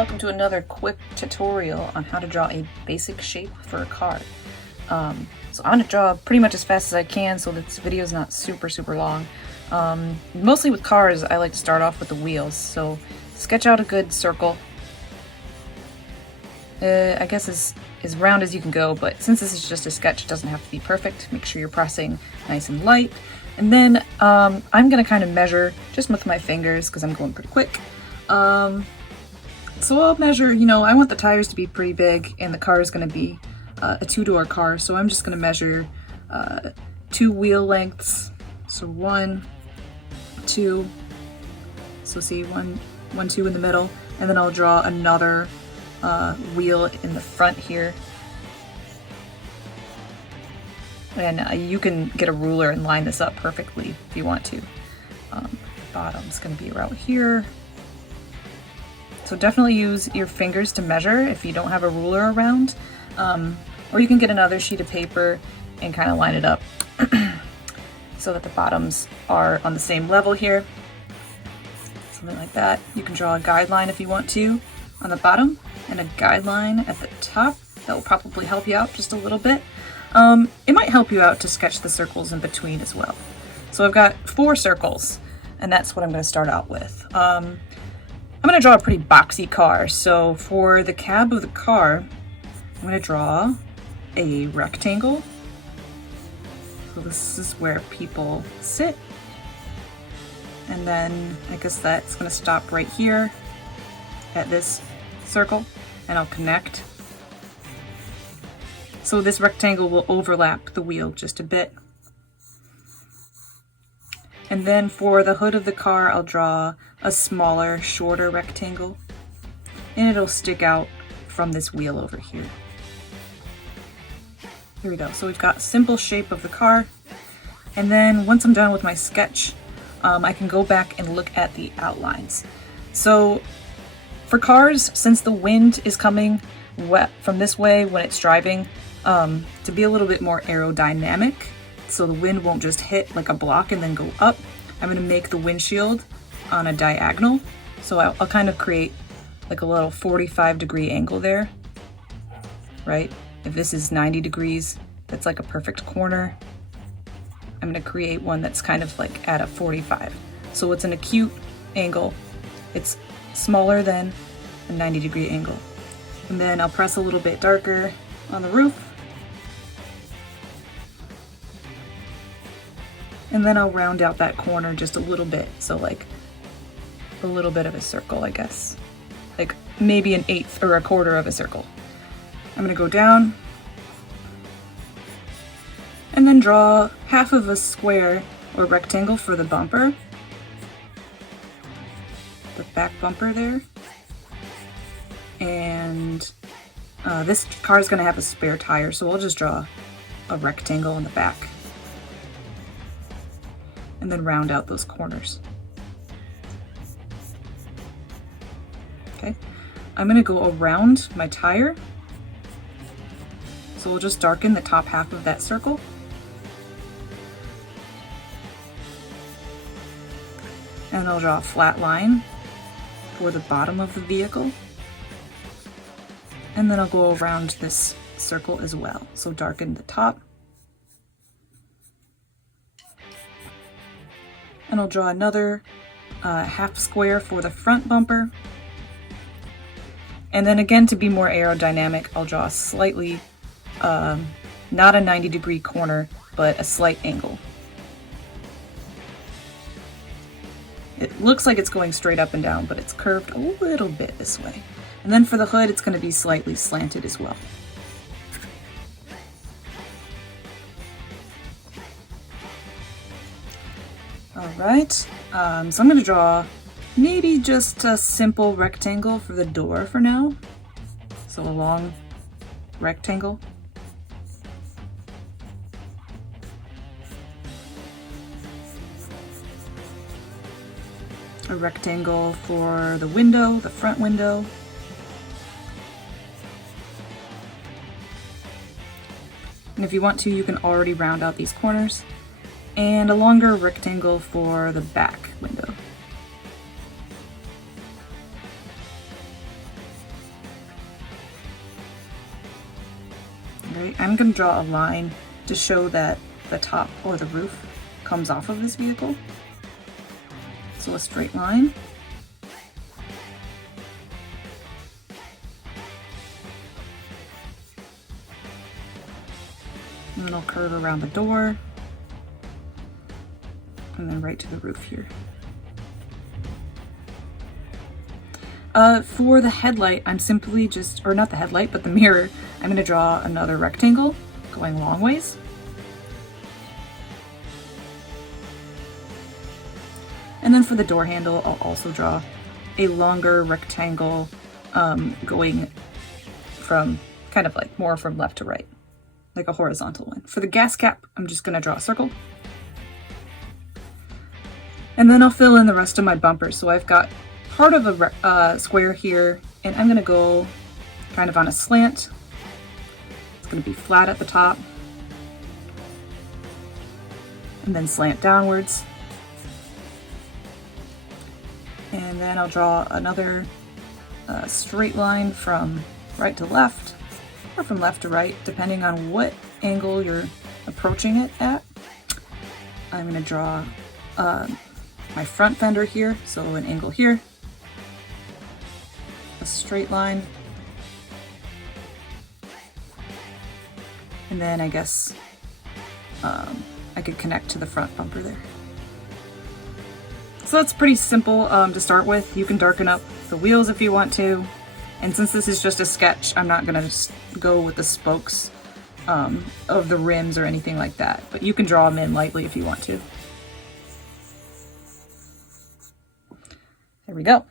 welcome to another quick tutorial on how to draw a basic shape for a car. So I'm going to draw pretty much as fast as I can so that this video is not super long. Mostly with cars, I like to start off with the wheels, so sketch out a good circle. I guess as round as you can go, but since this is just a sketch, it doesn't have to be perfect. Make sure you're pressing nice and light. And then I'm going to kind of measure just with my fingers because I'm going pretty quick. So I'll measure, I want the tires to be pretty big and the car is going to be a two-door car. So I'm just going to measure 2 wheel lengths. So 1, 2, so see 1, 2 in the middle. And then I'll draw another wheel in the front here. And you can get a ruler and line this up perfectly if you want to. Bottom's going to be around here. So definitely use your fingers to measure if you don't have a ruler around. Or you can get another sheet of paper and kind of line it up so that the bottoms are on the same level here. Something like that. You can draw a guideline if you want to on the bottom and a guideline at the top. That will probably help you out just a little bit. It might help you out to sketch the circles in between as well. So I've got 4 circles, and that's what I'm going to start out with. I'm going to draw a pretty boxy car. So for the cab of the car, I'm going to draw a rectangle. So this is where people sit. And then I guess that's going to stop right here at this circle, and I'll connect. So this rectangle will overlap the wheel just a bit. And then for the hood of the car, I'll draw a smaller, shorter rectangle. And it'll stick out from this wheel over here. Here we go. So we've got a simple shape of the car. And then once I'm done with my sketch, I can go back and look at the outlines. So for cars, since the wind is coming from this way when it's driving, to be a little bit more aerodynamic, so the wind won't just hit like a block and then go up, I'm going to make the windshield on a diagonal. So I'll kind of create like a little 45-degree angle there, right? If this is 90 degrees, that's like a perfect corner. I'm going to create one that's kind of like at a 45. So it's an acute angle. It's smaller than a 90-degree angle. And then I'll press a little bit darker on the roof. And then I'll round out that corner just a little bit. So like a little bit of a circle, I guess. Like maybe an 1/8 or a 1/4 of a circle. I'm gonna go down and then draw half of a square or rectangle for the bumper. The back bumper there. And this car is gonna have a spare tire, so I'll just draw a rectangle in the back. And then round out those corners. Okay, I'm gonna go around my tire. So we'll just darken the top half of that circle. And I'll draw a flat line for the bottom of the vehicle. And then I'll go around this circle as well. So darken the top. And I'll draw another half square for the front bumper. And then again, to be more aerodynamic, I'll draw a slightly, not a 90-degree corner, but a slight angle. It looks like it's going straight up and down, but it's curved a little bit this way. And then for the hood, it's going to be slightly slanted as well. Alright, so I'm going to draw maybe just a simple rectangle for the door for now. So a long rectangle. A rectangle for the window, the front window. And if you want to, you can already round out these corners. And a longer rectangle for the back window. right? I'm going to draw a line to show that the top or the roof comes off of this vehicle. So a straight line. And then I'll curve around the door. And then right to the roof here. For the headlight, I'm simply just, or not the headlight, but the mirror, I'm going to draw another rectangle going long ways. And then for the door handle, I'll also draw a longer rectangle going from kind of like more from left to right, like a horizontal one. For the gas cap, I'm just going to draw a circle. And then I'll fill in the rest of my bumpers. So I've got part of a square here, and I'm going to go kind of on a slant. It's going to be flat at the top, and then slant downwards. And then I'll draw another straight line from right to left, or from left to right, depending on what angle you're approaching it at. I'm going to draw my front fender here, so an angle here, a straight line, and then I guess I could connect to the front bumper there. So that's pretty simple to start with. You can darken up the wheels if you want to, and since this is just a sketch, I'm not going to just go with the spokes of the rims or anything like that, but you can draw them in lightly if you want to. There we go.